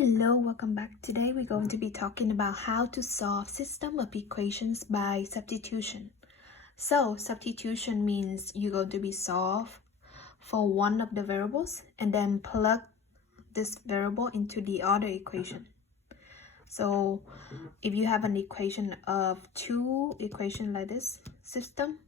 Hello, welcome back. Today we're going to be talking about how to solve system of equations by substitution. So substitution means you're going to be solve for one of the variables and then plug this variable into the other equation. So if you have an equation of two equations like this system,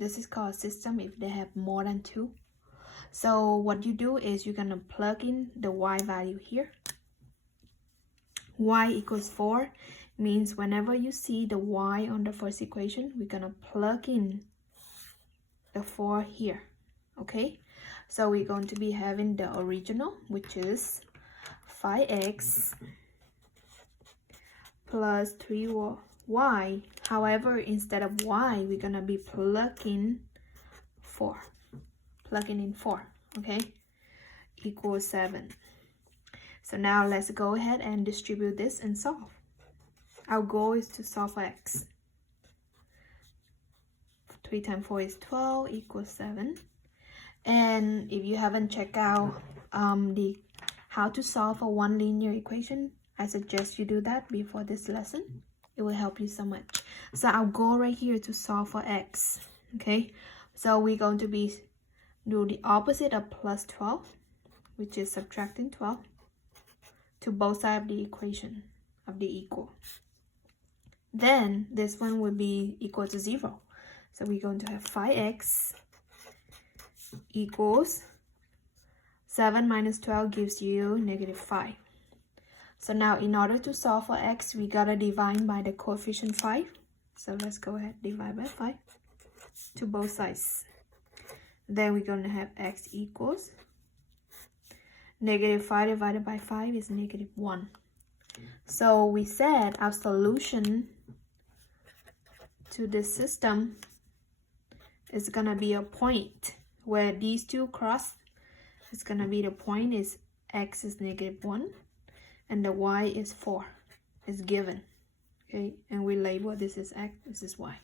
this is called a system if they have more than two. So what you do is you're gonna plug in the y value here. Y equals 4 means whenever you see the y on the first equation, we're gonna plug in the 4 here. Okay, so we're going to be having the original, which is 5x plus 3y. However, instead of y, we're gonna be plugging in 4, okay, equals 7. So now let's go ahead and distribute this and solve. Our goal is to solve for x. 3 times 4 is 12 equals 7. And if you haven't checked out how to solve for one linear equation, I suggest you do that before this lesson. It will help you so much. So our goal right here is to solve for x. Okay, so we're going to be do the opposite of plus 12, which is subtracting 12 to both sides of the equation of the equal. Then this one will be equal to 0. So we're going to have 5x equals 7 minus 12 gives you negative 5. So now in order to solve for x, we gotta divide by the coefficient 5. So let's go ahead, divide by 5 to both sides. Then we're going to have x equals negative 5 divided by 5 is negative 1. So we said our solution to this system is going to be a point where these two cross. It's going to be the point is x is negative 1 and the y is 4 is given. Okay, and we label this is x, this is y.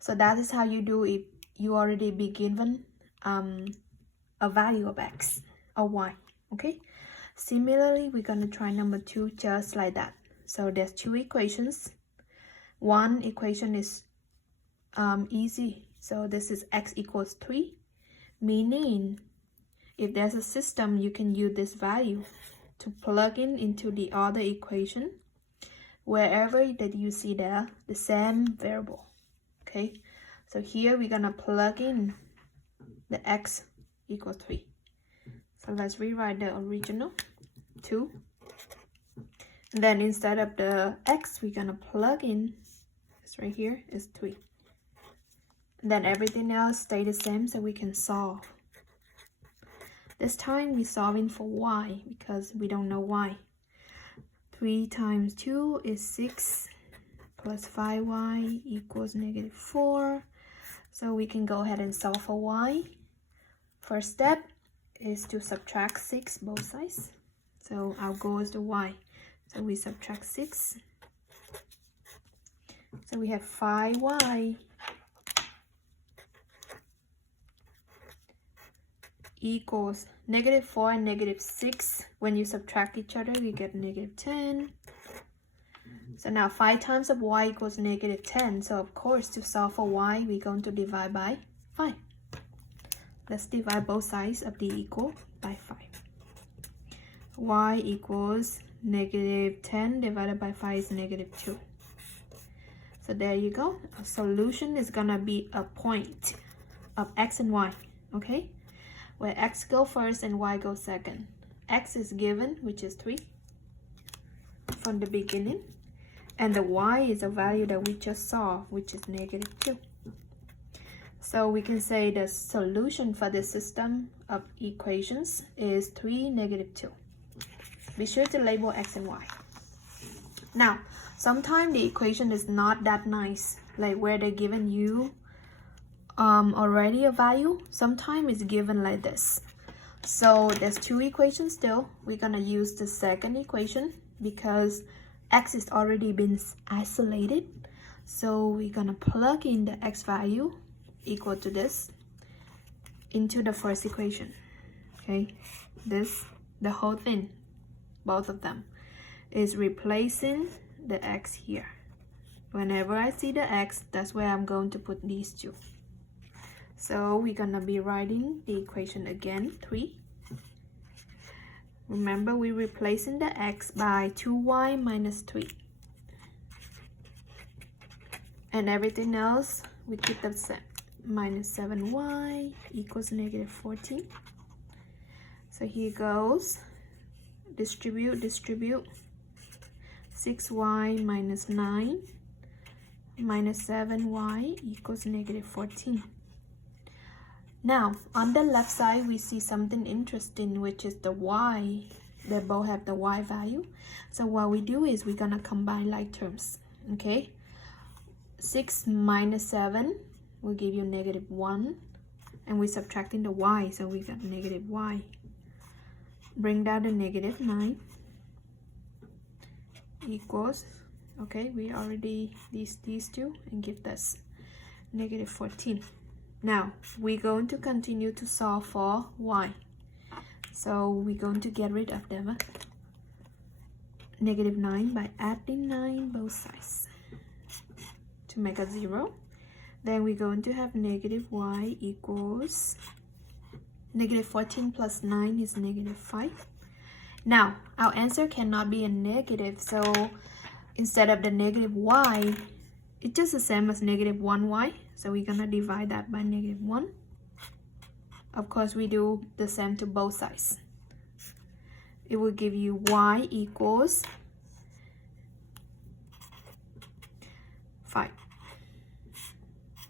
So that is how you do it. You already be given a value of x or y. Okay, similarly we're going to try number 2 just like that. So there's two equations. One equation is easy, so this is x equals 3, meaning if there's a system, you can use this value to plug in into the other equation wherever that you see there the same variable. Okay, so here we're gonna plug in the x equals 3. So let's rewrite the original 2. And then instead of the x, we're gonna plug in this right here is 3. And then everything else stay the same, so we can solve. This time we're solving for y because we don't know y. 3 times 2 is 6 plus 5y equals negative 4. So we can go ahead and solve for y. First step is to subtract 6 both sides. So our goal is the y. So we subtract 6. So we have 5y equals negative 4 and negative 6. When you subtract each other, you get negative 10. So now 5 times of y equals negative 10. So of course, to solve for y, we're going to divide by 5. Let's divide both sides of the equal by 5. Y equals negative 10 divided by 5 is negative 2. So there you go. Our solution is going to be a point of x and y. Okay, where x go first and y go second. X is given, which is 3 from the beginning. And the y is a value that we just saw, which is negative 2. So we can say the solution for this system of equations is 3, negative 2. Be sure to label x and y. Now, sometimes the equation is not that nice, like where they're giving you already a value. Sometimes it's given like this. So there's two equations still. We're going to use the second equation because x is already been isolated. So we're going to plug in the x value equal to this into the first equation. Okay, this the whole thing, both of them, is replacing the x here. Whenever I see the x, that's where I'm going to put these two. So we're gonna be writing the equation again, 3. Remember, we're replacing the x by 2y minus 3. And everything else, we keep the same. Minus 7y equals negative 14. So here goes. Distribute, distribute. 6y minus 9 minus 7y equals negative 14. Now, on the left side, we see something interesting, which is the y. They both have the y value. So what we do is we're gonna combine like terms, okay? 6 minus 7 will give you negative 1. And we're subtracting the y, so we got negative y. Bring down the negative 9 equals, okay, we already these two, and give us negative 14. Now, we're going to continue to solve for y. So we're going to get rid of the negative 9 by adding 9 both sides to make a 0. Then we're going to have negative y equals negative 14 plus 9 is negative 5. Now, our answer cannot be a negative, so instead of the negative y, it's just the same as negative 1y. So we're gonna divide that by negative 1. Of course, we do the same to both sides. It will give you y equals 5.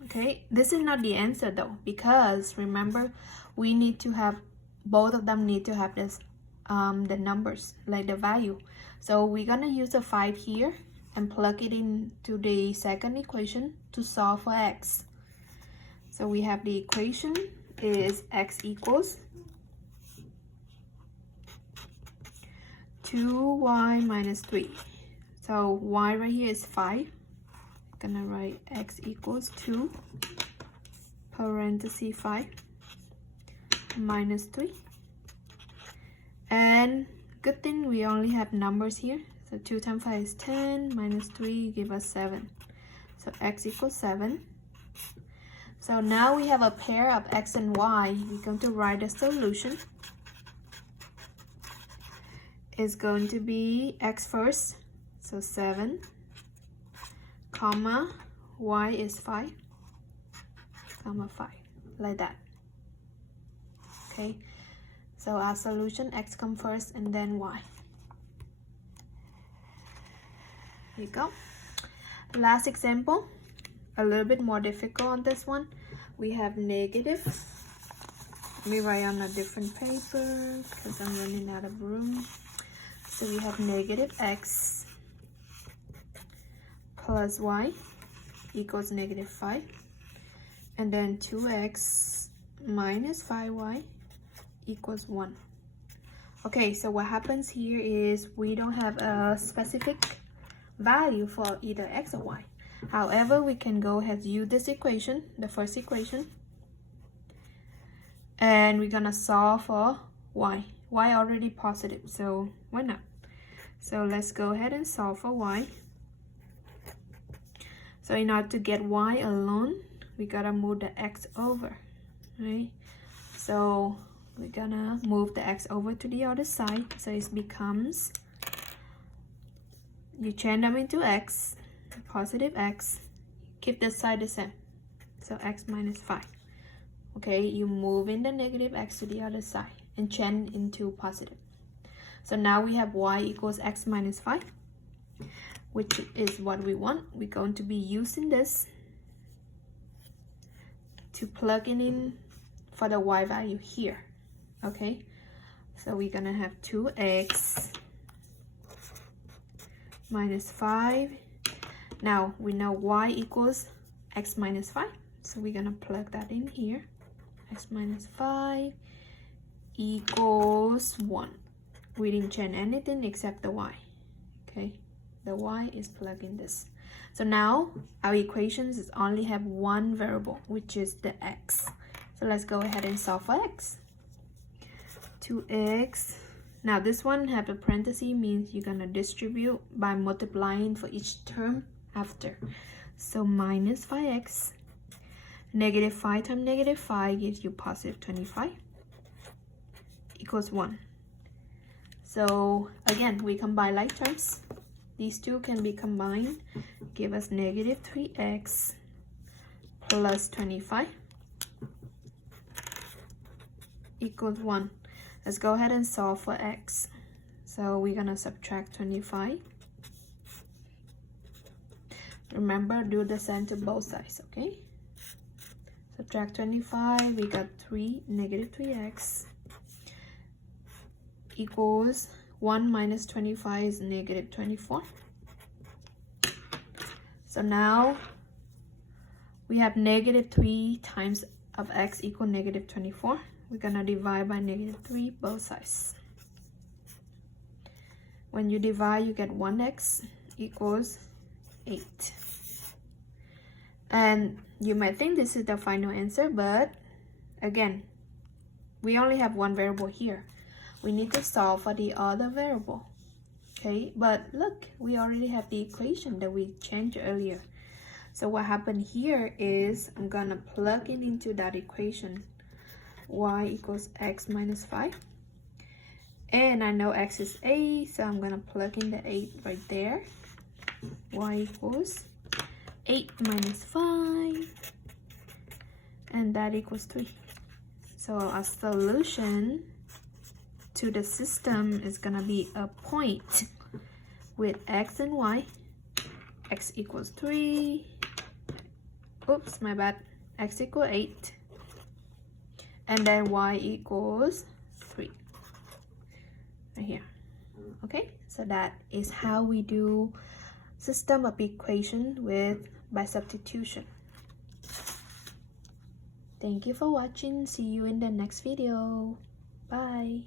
Okay, this is not the answer though, because remember, we need to have, both of them need to have this, the numbers, like the value. So we're gonna use a 5 here and plug it into the second equation to solve for x. So we have the equation is x equals 2y minus 3. So y right here is 5. I'm gonna write x equals 2 parenthesis 5 minus 3. And good thing we only have numbers here. So 2 times 5 is 10, minus 3 give us 7. So x equals 7. So now we have a pair of x and y. We're going to write a solution. It's going to be x first. So 7, comma, y is 5, comma 5, like that. Okay, so our solution, x come first and then y. Here you go. Last example, a little bit more difficult on this one. We have negative. Let me write on a different paper because I'm running out of room. So we have negative x plus y equals negative 5. And then 2x minus 5y equals 1. Okay, so what happens here is we don't have a specific value for either x or y. However, we can go ahead and use this equation, the first equation, and we're gonna solve for y. Y already positive, so why not? So let's go ahead and solve for y. So in order to get y alone, we gotta move the x over, right? So we're gonna move the x over to the other side, so it becomes, you change them into x, positive x, keep this side the same, so x minus 5. Okay, you move in the negative x to the other side and change into positive. So now we have y equals x minus 5, which is what we want. We're going to be using this to plug it in for the y value here. Okay, so we're gonna have 2x minus 5. Now we know y equals x minus 5, so we're gonna plug that in here. X minus 5 equals 1. We didn't change anything except the y. Okay, the y is plugged in this. So now our equations is only have one variable, which is the x. So let's go ahead and solve for x. 2x Now this one have a parenthesis, means you're gonna distribute by multiplying for each term after. So minus 5x. Negative 5 times negative 5 gives you positive 25 equals 1. So again, we combine like terms. These two can be combined, give us negative 3x plus 25 equals 1. Let's go ahead and solve for x. So we're gonna subtract 25. Remember, do the same to both sides, okay? Subtract 25, we got 3, negative 3x equals 1 minus 25 is negative 24. So now we have negative 3 times of x equal negative 24. We're gonna divide by negative 3 both sides. When you divide, you get 1x equals 8. And you might think this is the final answer, but again, we only have one variable here. We need to solve for the other variable. Okay, but look, we already have the equation that we changed earlier. So what happened here is I'm gonna plug it into that equation. Y equals x minus 5. And I know x is 8, so I'm gonna plug in the 8 right there. Y equals 8 minus 5. And that equals 3. So our solution to the system is gonna be a point with x and y. X equals 3. Oops, my bad. X equals 8. And then y equals 3. Right here. Okay, so that is how we do system of equation by substitution. Thank you for watching. See you in the next video. Bye.